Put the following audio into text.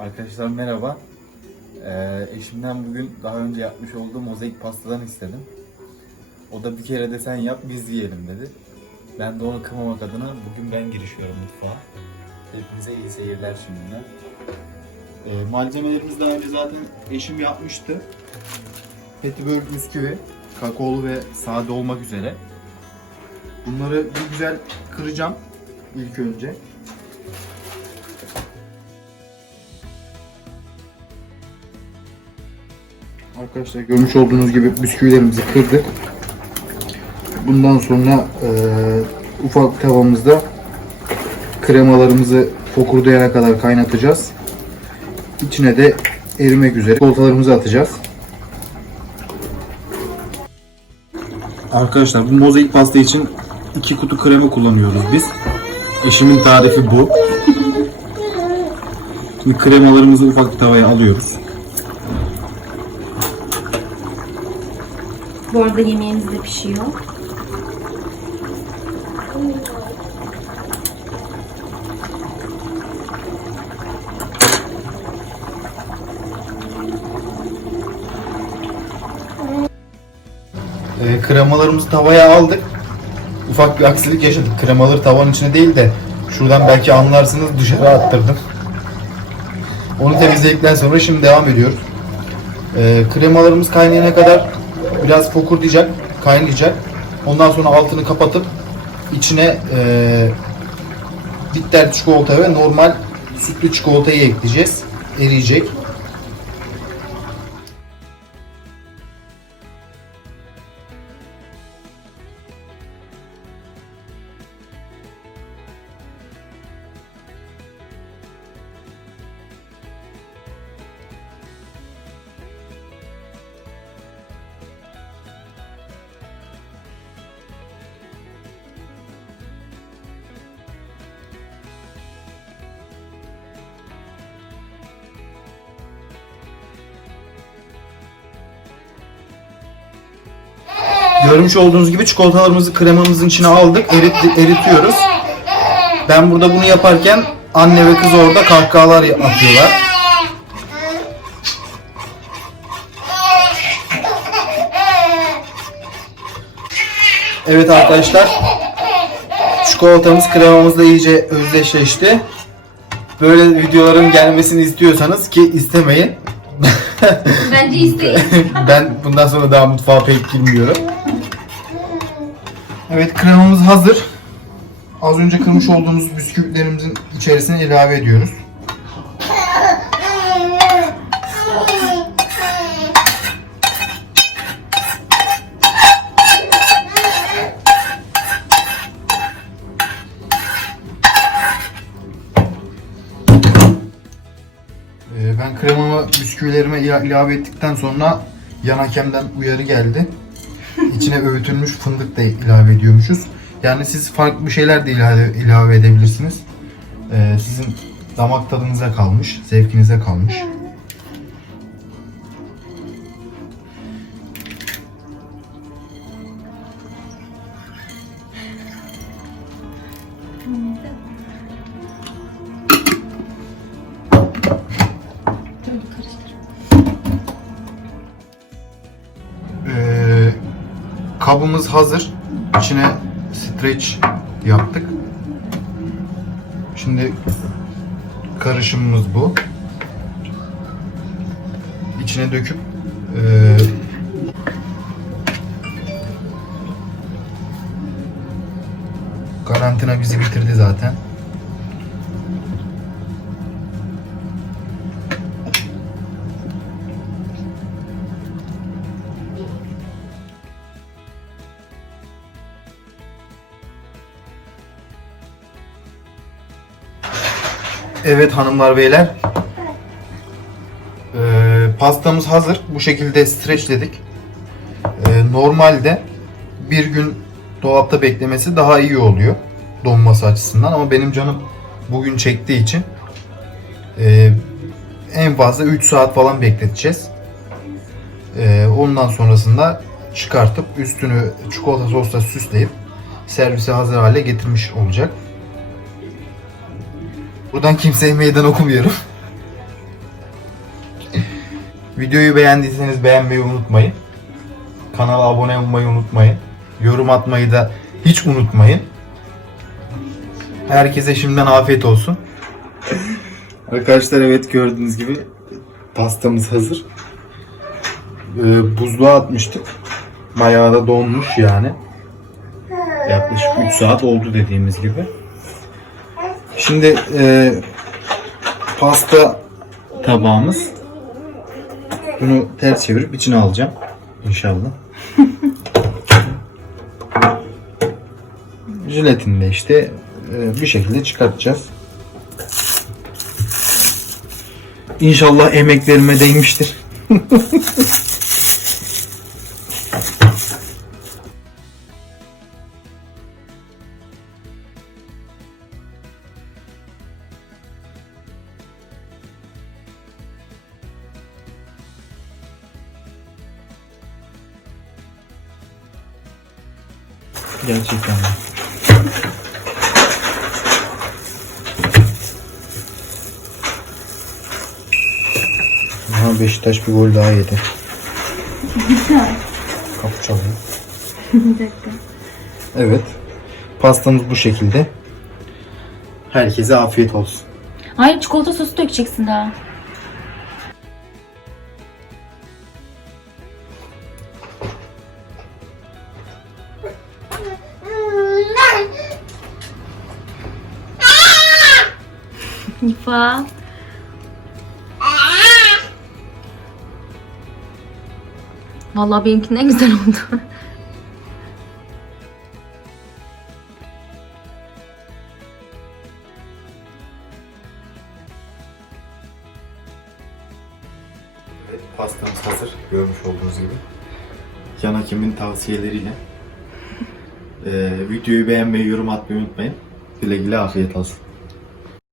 Arkadaşlar merhaba. Ee, eşimden bugün daha önce yapmış olduğum mozaik pastadan istedim. O da bir kere de sen yap biz yiyelim dedi. Ben de onu kırmamak adına bugün ben girişiyorum mutfağa. Hepinize iyi seyirler şimdiden. Ee, malzemelerimiz daha önce zaten eşim yapmıştı. Petibör bisküvi, kakaolu ve sade olmak üzere. Bunları bir güzel kıracağım ilk önce. Arkadaşlar görmüş olduğunuz gibi bisküvilerimizi kırdık. Bundan sonra e, ufak tavamızda kremalarımızı fokurdayana kadar kaynatacağız. İçine de erimek üzere çikolatalarımızı atacağız. Arkadaşlar bu mozaik pasta için iki kutu krema kullanıyoruz biz. Eşimin tarifi bu. Şimdi kremalarımızı ufak bir tavaya alıyoruz. Bu arada yemeğimiz de pişiyor. E, kremalarımızı tavaya aldık. Ufak bir aksilik yaşadık. Kremaları tavanın içine değil de şuradan belki anlarsınız dışarı attırdım. Onu temizledikten sonra şimdi devam ediyoruz. E, kremalarımız kaynayana kadar biraz fokurdayacak, kaynayacak. Ondan sonra altını kapatıp içine e, bitter çikolata ve normal sütlü çikolatayı ekleyeceğiz. Eriyecek. Görmüş olduğunuz gibi çikolatalarımızı kremamızın içine aldık. Erit, eritiyoruz. Ben burada bunu yaparken anne ve kız orada kahkahalar atıyorlar. Evet arkadaşlar. Çikolatamız kremamızla iyice özdeşleşti. Böyle videoların gelmesini istiyorsanız ki istemeyin. Bence isteyin. ben bundan sonra daha mutfağa pek girmiyorum. Evet kremamız hazır. Az önce kırmış olduğumuz bisküvilerimizin içerisine ilave ediyoruz. Ee, Ben kremamı bisküvilerime ila- ilave ettikten sonra yan hakemden uyarı geldi. İçine öğütülmüş fındık da ilave ediyormuşuz. Yani siz farklı şeyler de ilave, ilave edebilirsiniz. Ee, sizin damak tadınıza kalmış, zevkinize kalmış. Kabımız hazır. İçine streç yaptık. Şimdi karışımımız bu. İçine döküp ee, karantina bizi bitirdi zaten. Evet hanımlar beyler. Ee, pastamız hazır. Bu şekilde streçledik. Ee, normalde bir gün dolapta beklemesi daha iyi oluyor. Donması açısından ama benim canım bugün çektiği için e, en fazla 3 saat falan bekleteceğiz. Ee, ondan sonrasında çıkartıp üstünü çikolata sosla süsleyip servise hazır hale getirmiş olacak. Buradan kimseye meydan okumuyorum. Videoyu beğendiyseniz beğenmeyi unutmayın. Kanala abone olmayı unutmayın. Yorum atmayı da hiç unutmayın. Herkese şimdiden afiyet olsun. Arkadaşlar evet gördüğünüz gibi pastamız hazır. Ee, buzluğa atmıştık. Bayağı da donmuş yani. Yaklaşık 3 saat oldu dediğimiz gibi. Şimdi e, pasta tabağımız. Bunu ters çevirip içine alacağım. İnşallah. Jiletini de işte e, bir şekilde çıkartacağız. İnşallah emeklerime değmiştir. Gerçekten. de. Aha Beşiktaş bir gol daha yedi. Kapı çalıyor. Bir dakika. Evet. Pastamız bu şekilde. Herkese afiyet olsun. Hayır çikolata sosu dökeceksin daha. Nifa. Vallahi benimki ne güzel oldu. Evet, pastamız hazır. Görmüş olduğunuz gibi. Yan hakemin tavsiyeleriyle. Ee, videoyu beğenmeyi, yorum atmayı unutmayın. Güle güle afiyet olsun.